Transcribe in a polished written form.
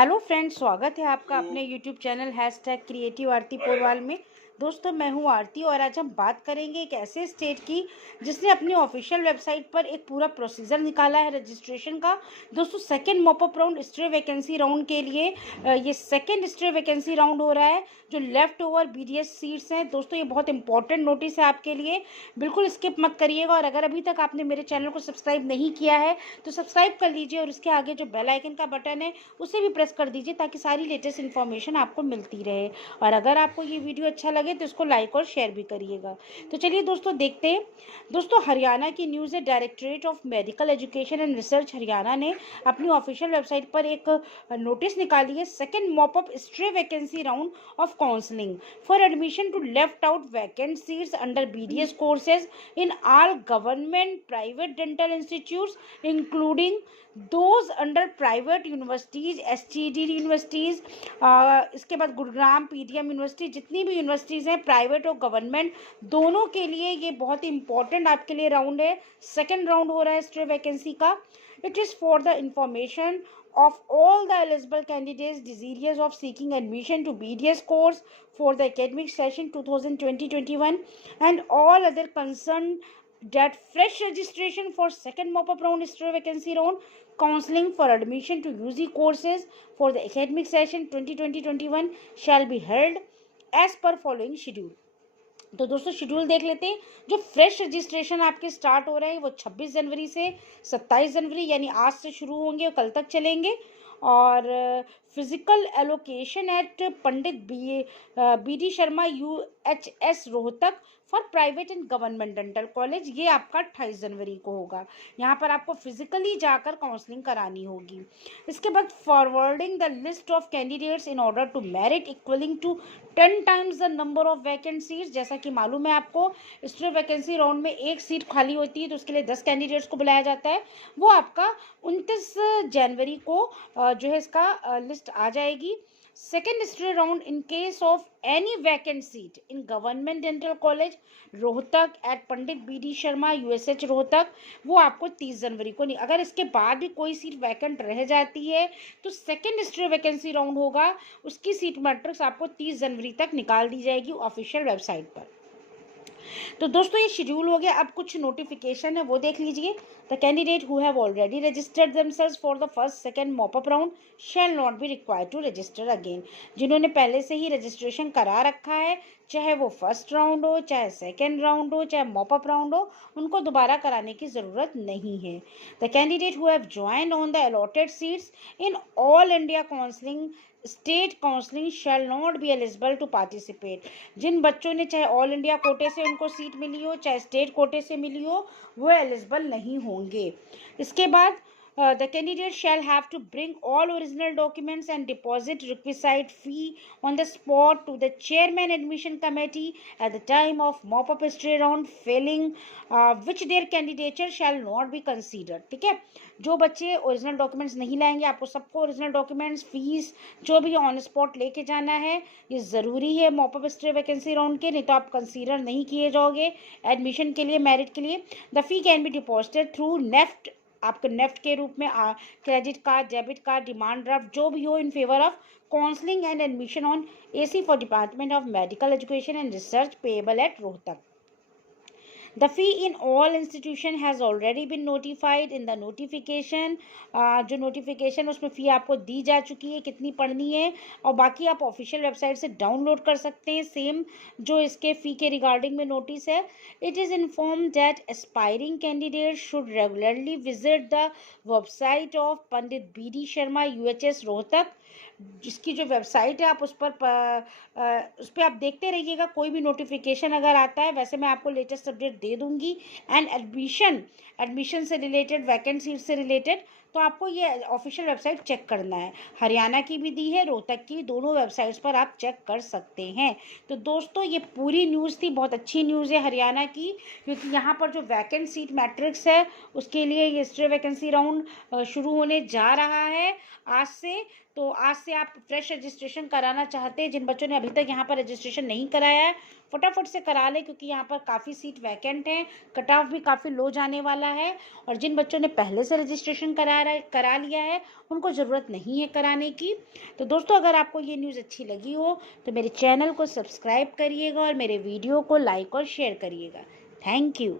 Hello friends, स्वागत है आपका अपने यूट्यूब चैनल #क्रिएटिव आरती पोरवाल में। दोस्तों, मैं हूं आरती और आज हम बात करेंगे एक ऐसे स्टेट की जिसने अपनी ऑफिशियल वेबसाइट पर एक पूरा प्रोसीजर निकाला है रजिस्ट्रेशन का। दोस्तों, second mop up round stray vacancy round के लिए ये सेकंड स्ट्रे वैकेंसी राउंड हो रहा है। जो लेफ्ट ओवर BDS सीट्स हैं दोस्तों, ये बहुत इंपॉर्टेंट नोटिस है आपके लिए, बिल्कुल स्किप मत करिएगा। और अगर अभी तक आपने मेरे चैनल को सब्सक्राइब नहीं किया है तो सब्सक्राइब कर लीजिए और उसके आगे जो बेल आइकन का बटन है उसे भी प्रेस कर दीजिए ताकि सारी लेटेस्ट इन्फॉर्मेशन आपको मिलती रहे। और अगर आपको ये वीडियो अच्छा लगे तो इसको लाइक और शेयर भी करिएगा। तो चलिए दोस्तों, देखते हैं। दोस्तों, हरियाणा की न्यूज़ है। Directorate of medical education and research Haryana ने अपनी ऑफिशियल वेबसाइट पर एक नोटिस निकाली है। Second mop up stray vacancy round of counselling for admission to left out vacant seats under BDS courses in all government private dental institutes including those under private universities, SGD universities, इसके बाद Gurugram PDM university, जितनी भी universities हैं private और government, दोनों के लिए ये बहुत ही इंपॉर्टेंट आपके लिए राउंड है। सेकेंड राउंड हो रहा है स्ट्रे वैकेंसी का। It is for the information of all the eligible candidates desirous of seeking admission to BDS course for the academic session 2020-21 and all other concerned that fresh registration for second mop-up round straight vacancy round counseling for admission to UG courses for the academic session 2020-21 shall be held as per following schedule। तो दोस्तों, schedule देख लेते हैं। जो fresh registration आपके start हो रहे हैं वो 26 जनवरी से 27 जनवरी यानी आज से शुरू होंगे और कल तक चलेंगे। और physical allocation at Pandit BD Sharma UHS Rohtak for private and government dental college, ये आपका 28 जनवरी को होगा। यहाँ पर आपको फिजिकली जाकर काउंसलिंग करानी होगी। इसके बाद forwarding the list of candidates in order to merit equalling to 10 times the number of vacant seats. जैसा कि मालूम है आपको, स्ट्रे वैकेंसी राउंड में एक सीट खाली होती है तो उसके लिए 10 कैंडिडेट्स को बुलाया जाता है। वो आपका 29 जनवरी को जो है इसका लिस्ट आ जाएगी। Second stray round in case of any vacant seat in government dental college Rohtak at Pandit BD Sharma USH Rohtak, वो आपको 30 जनवरी को नहीं। अगर इसके बाद भी कोई सीट वैकेंट रह जाती है तो सेकेंड स्ट्रे वैकेंसी राउंड होगा, उसकी सीट मैट्रिक्स आपको 30 जनवरी तक निकाल दी जाएगी ऑफिशियल वेबसाइट पर। तो दोस्तों, ये शेड्यूल हो गया। अब कुछ नोटिफिकेशन है वो देख लीजिए। The candidate who have already registered themselves for the first second mop up round shall not be required to register again. जिन्होंने पहले से ही रजिस्ट्रेशन करा रखा है, चाहे वो फर्स्ट राउंड हो, चाहे सेकेंड राउंड हो, चाहे मॉपअप राउंड हो, उनको दोबारा कराने की ज़रूरत नहीं है। The candidate who have joined on the allotted seats in all India counselling state counselling shall not be eligible to participate. जिन बच्चों ने चाहे ऑल इंडिया कोटे से उनको सीट मिली हो, चाहे स्टेट कोटे से मिली हो, वो एलिजिबल नहीं होंगे। इसके बाद the candidate shall have to bring all original documents and deposit requisite fee on the spot to the chairman admission committee at the time of mop-up stray round, failing which their candidature shall not be considered। ठीक है, जो बच्चे original documents नहीं लाएंगे, आपको सबको original documents, fees, जो भी ऑन स्पॉट लेके जाना है, ये ज़रूरी है मॉपअप स्ट्रे वैकेंसी राउंड के, नहीं तो आप कंसीडर नहीं किए जाओगे एडमिशन के लिए, मेरिट के लिए। The fee can be deposited through NEFT, आपके नेफ्ट के रूप में credit card, debit card, demand draft, जो भी हो, in favour of counselling and admission on AC for department of medical education and research payable eight Rohtak. The fee in all institution has already been notified in the notification। जो notification उसमें फ़ी आपको दी जा चुकी है, कितनी पढ़नी है, और बाकी आप ऑफिशियल वेबसाइट से डाउनलोड कर सकते हैं। सेम जो इसके फ़ी के रिगार्डिंग में नोटिस है। It is inform that aspiring candidate should regularly visit the website of Pandit BD Sharma UHS Rohtak. जिसकी जो वेबसाइट है आप उस पर आप देखते रहिएगा, कोई भी नोटिफिकेशन अगर आता है, वैसे मैं आपको लेटेस्ट अपडेट दे दूंगी। एंड एडमिशन से रिलेटेड, वैकेंट सीट से रिलेटेड, तो आपको ये ऑफिशियल वेबसाइट चेक करना है। हरियाणा की भी दी है, रोहतक की, दोनों वेबसाइट्स पर आप चेक कर सकते हैं। तो दोस्तों, ये पूरी न्यूज़ थी, बहुत अच्छी न्यूज़ है हरियाणा की, क्योंकि यहाँ पर जो वैकेंट सीट मैट्रिक्स है उसके लिए ये स्ट्रे वैकेंसी राउंड शुरू होने जा रहा है आज से। तो आज से आप फ्रेश रजिस्ट्रेशन कराना चाहते हैं, जिन बच्चों ने अभी तक यहाँ पर रजिस्ट्रेशन नहीं कराया है, फटाफट से करा लें, क्योंकि यहाँ पर काफ़ी सीट वैकेंट हैं, कट ऑफ भी काफ़ी लो जाने वाला है। और जिन बच्चों ने पहले से रजिस्ट्रेशन कराया करा लिया है उनको ज़रूरत नहीं है कराने की। तो दोस्तों अगर आपको ये न्यूज़ अच्छी लगी हो तो मेरे चैनल को सब्सक्राइब करिएगा और मेरे वीडियो को लाइक और शेयर करिएगा। Thank you.